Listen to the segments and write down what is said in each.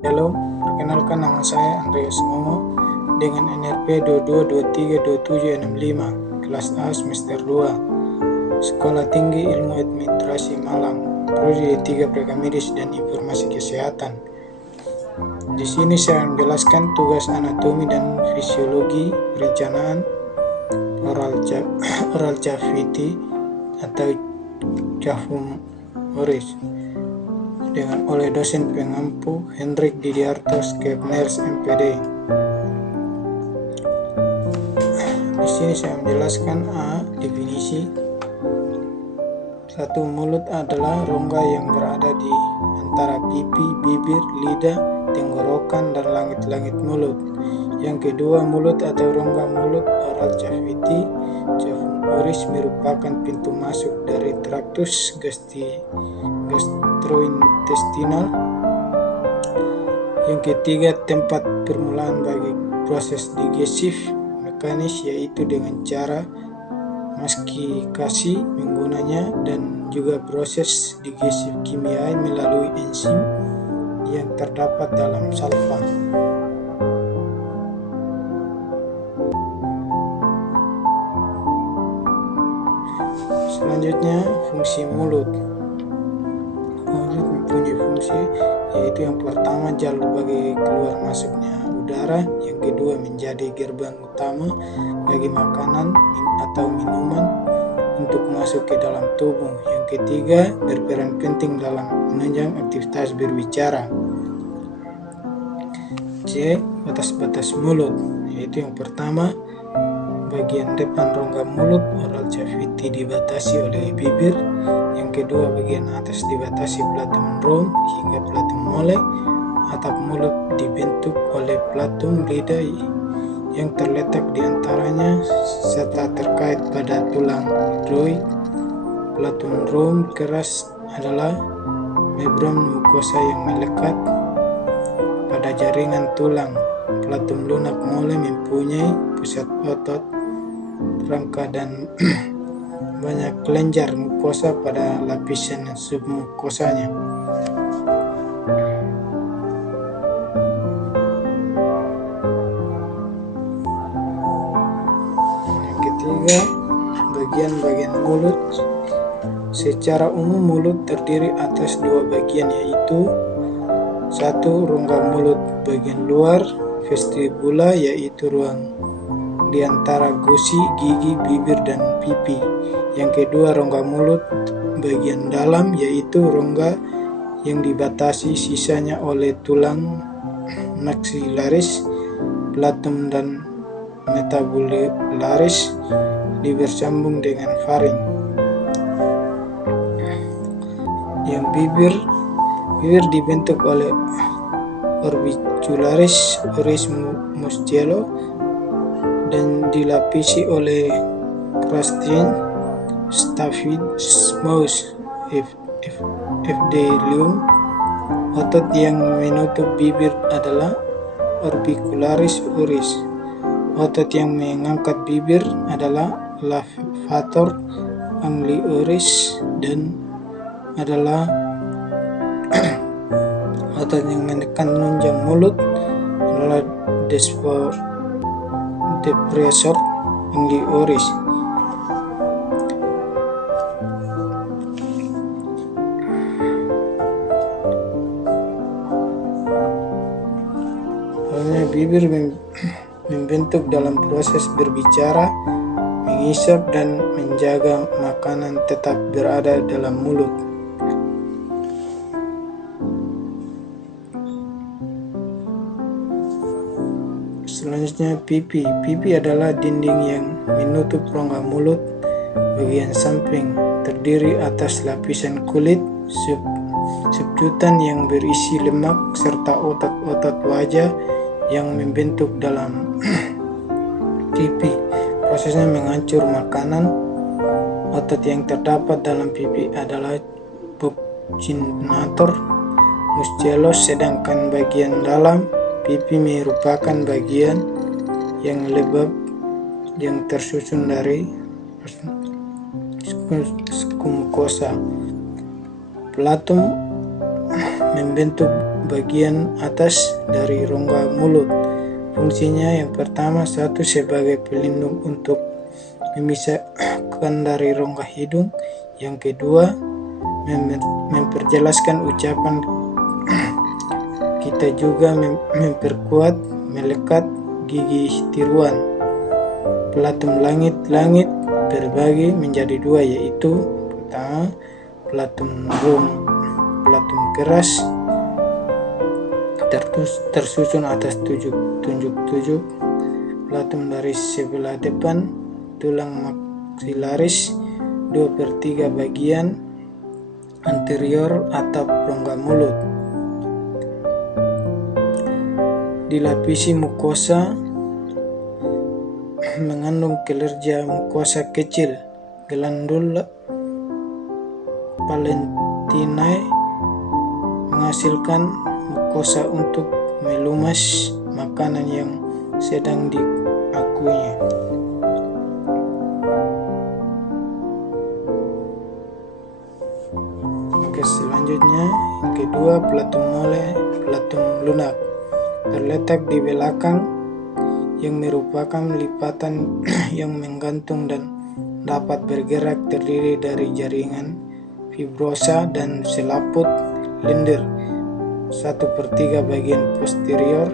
Halo, perkenalkan nama saya Andreas Momo dengan NRP 22232765, kelas A semester 2, Sekolah Tinggi Ilmu Administrasi Malang, Prodi D3 Prekamedis dan Informasi Kesehatan. Di sini saya menjelaskan tugas anatomi dan fisiologi perencanaan oral cavity atau cavum oris oleh dosen pengampu Hendrik Didiarto Skepners MPD. Di sini saya menjelaskan definisi. 1. Mulut adalah rongga yang berada di antara pipi, bibir, lidah, tenggorokan, dan langit-langit mulut. Yang kedua, mulut atau rongga mulut oral cavity cavum oris merupakan pintu masuk dari traktus gastrointestinal. Yang ketiga, tempat permulaan bagi proses digestif mekanis, yaitu dengan cara mastikasi menggunanya, dan juga proses digestif kimiai melalui enzim yang terdapat dalam salva. Selanjutnya, fungsi mulut. Mulut mempunyai fungsi, yaitu yang pertama jalur bagi keluar masuknya udara, yang kedua menjadi gerbang utama bagi makanan atau minuman untuk masuk ke dalam tubuh, yang ketiga berperan penting dalam menunjang aktivitas berbicara. C. Batas-batas mulut, yaitu yang pertama bagian depan rongga mulut oral cavity dibatasi oleh bibir, yang kedua bagian atas dibatasi platum rom hingga platum mole. Atap mulut dibentuk oleh platum lidah yang terletak di antaranya serta terkait pada tulang hidroid. Platum rom keras adalah membran mukosa yang melekat pada jaringan tulang. Platum lunak mole mempunyai pusat otot, rangka, dan banyak kelenjar mukosa pada lapisan submukosanya. Yang ketiga, bagian-bagian mulut. Secara umum mulut terdiri atas dua bagian, yaitu 1. Rongga mulut bagian luar vestibula, yaitu ruang di antara gusi, gigi, bibir, dan pipi. Yang kedua, rongga mulut bagian dalam, yaitu rongga yang dibatasi sisanya oleh tulang maxillaris, platum, dan metabularis bersambung dengan faring. Yang bibir dibentuk oleh orbicularis oris muscelo dan dilapisi oleh crustine staphylococcus epithelium. Otot yang menutup bibir adalah orbicularis oris. Otot yang mengangkat bibir adalah levator anglioris, dan adalah otot yang menekan menunjang mulut adalah depressor anglioris. Halnya bibir membentuk dalam proses berbicara, mengisap, dan menjaga makanan tetap berada dalam mulut. Selanjutnya, pipi. Pipi adalah dinding yang menutup rongga mulut bagian samping, terdiri atas lapisan kulit subcutan yang berisi lemak serta otot-otot wajah yang membentuk dalam pipi. Prosesnya menghancur makanan. Otot yang terdapat dalam pipi adalah buccinator musculus, sedangkan bagian dalam pipi merupakan bagian yang lembab yang tersusun dari skummucosa. Platum membentuk bagian atas dari rongga mulut. Fungsinya yang pertama, satu, sebagai pelindung untuk memisahkan dari rongga hidung. Yang kedua, memperjelaskan ucapan kita, juga memperkuat melekat gigi tiruan. Pelatum langit terbagi menjadi dua, yaitu pertama pelatum keras tersusun atas tunjuk 7, pelatum dari sebelah depan tulang maksilaris 2/3 bagian anterior atap rongga mulut, dilapisi mukosa mengandung kelenjar mukosa kecil, glandula palentinae menghasilkan mukosa untuk melumas makanan yang sedang diakuinya. Oke, selanjutnya yang kedua, pelatum lunak terletak di belakang yang merupakan lipatan yang menggantung dan dapat bergerak, terdiri dari jaringan fibrosa dan selaput lendir. 1/3 bagian posterior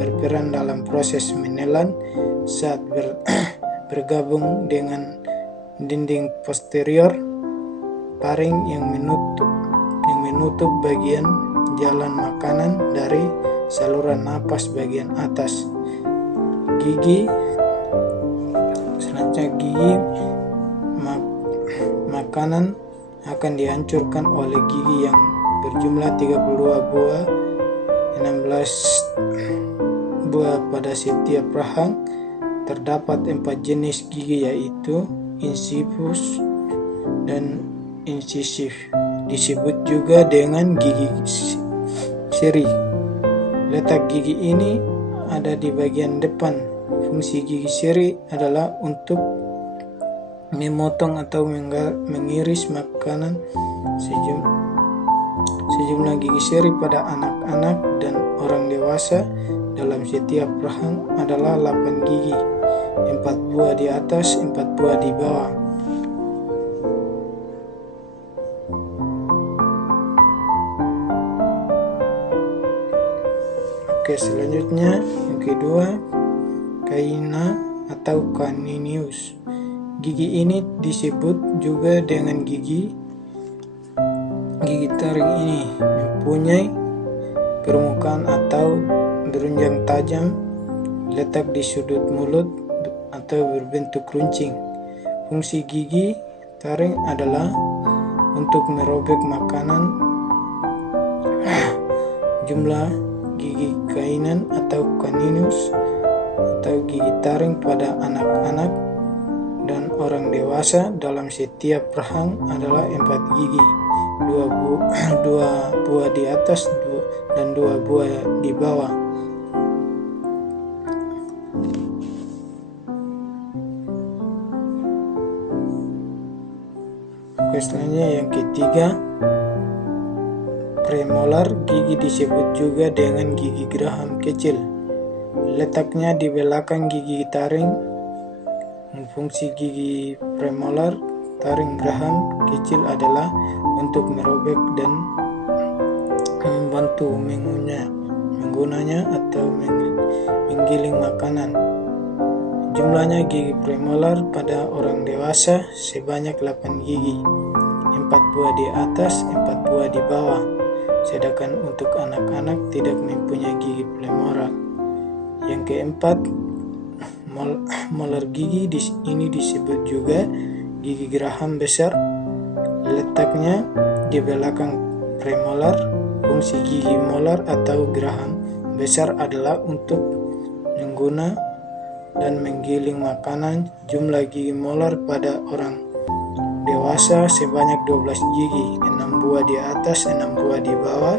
berperan dalam proses menelan saat bergabung dengan dinding posterior paring yang menutup bagian jalan makanan dari saluran napas bagian atas. Selanjutnya gigi makanan akan dihancurkan oleh gigi yang berjumlah 32 buah, 16 buah pada setiap rahang. Terdapat 4 jenis gigi, yaitu incisivus dan incisif, disebut juga dengan gigi seri. Letak gigi ini ada di bagian depan. Fungsi gigi seri adalah untuk memotong atau mengiris makanan. Sejumlah gigi seri pada anak-anak dan orang dewasa dalam setiap rahang adalah 8 gigi, 4 buah di atas, 4 buah di bawah. Oke, selanjutnya yang kedua, kaina atau caninius. Gigi ini disebut juga dengan gigi taring. Ini mempunyai permukaan atau berunjang tajam, letak di sudut mulut atau berbentuk runcing. Fungsi gigi taring adalah untuk merobek makanan. Jumlah gigi kainan atau caninus atau gigi taring pada anak-anak dan orang dewasa dalam setiap rahang adalah 4 gigi, 2 buah di atas dan 2 buah di bawah. Oke, selanjutnya yang ketiga, premolar. Gigi disebut juga dengan gigi geraham kecil. Letaknya di belakang gigi taring. Fungsi gigi premolar taring geraham kecil adalah untuk merobek dan membantu menggunanya atau menggiling makanan. Jumlahnya gigi premolar pada orang dewasa sebanyak 8 gigi, 4 buah di atas, 4 buah di bawah. Sedangkan untuk anak-anak tidak mempunyai gigi premolar. Yang keempat, molar gigi. Ini disebut juga gigi geraham besar. Letaknya di belakang premolar. Fungsi gigi molar atau geraham besar adalah untuk mengguna dan menggiling makanan. Jumlah gigi molar pada orang dewasa sebanyak 12 gigi, 6 buah di atas, 6 buah di bawah.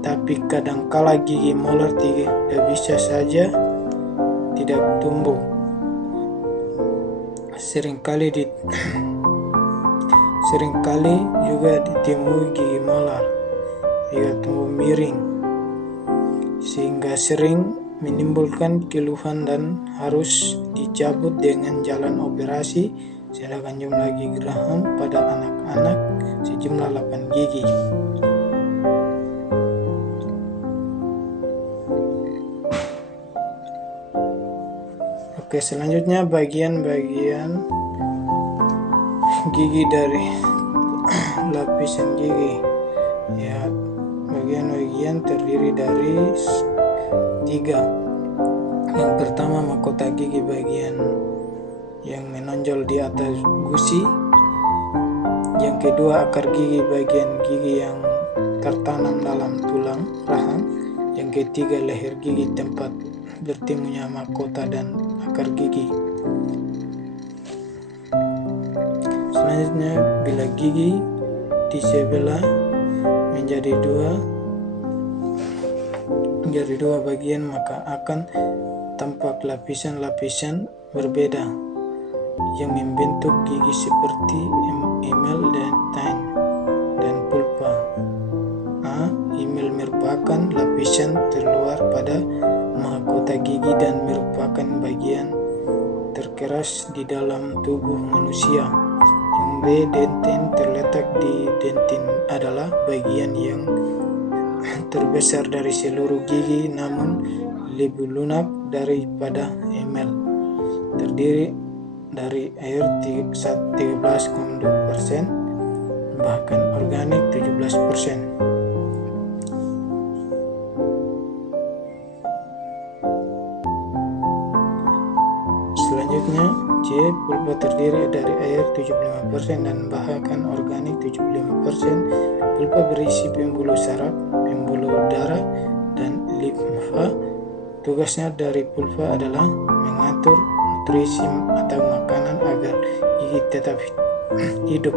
Tapi kadangkala gigi molar tidak bisa saja tidak tumbuh. Seringkali juga ditemui gigi molar. hingga tumbuh miring, sehingga sering menimbulkan keluhan dan harus dicabut dengan jalan operasi. Sedangkan jumlah gigi rahang pada anak-anak sejumlah 8 gigi. Oke, selanjutnya bagian-bagian gigi dari lapisan gigi. Ya, bagian-bagian terdiri dari 3. Yang pertama, mahkota gigi bagian yang menonjol di atas gusi. Yang kedua, akar gigi bagian gigi yang tertanam dalam tulang rahang. Yang ketiga, leher gigi tempat bertemunya mahkota dan akar gigi. Selanjutnya, bila gigi disebelah menjadi dua bagian, maka akan tampak lapisan-lapisan berbeda yang membentuk gigi seperti emel dan pulpa. Emel merupakan lapisan terluar pada mahkota gigi dan merupakan bagian terkeras di dalam tubuh manusia. Yang B, dentin terletak di dentin adalah bagian yang terbesar dari seluruh gigi namun lebih lunak daripada emel. Terdiri dari air 13,2%, bahkan organik 17%. Selanjutnya, C, pulpa terdiri dari air 75% dan bahkan organik 75%. Pulpa berisi pembuluh saraf, pembuluh darah, dan limfa. Tugasnya dari pulpa adalah mengatur nutrisi atau makanan agar gigi tetap hidup,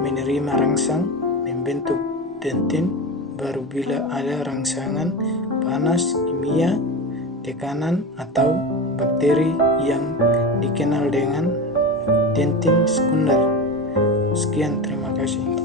menerima rangsang, membentuk dentin baru bila ada rangsangan panas, kimia, tekanan, atau bakteri yang dikenal dengan dentin sekunder. Sekian, terima kasih.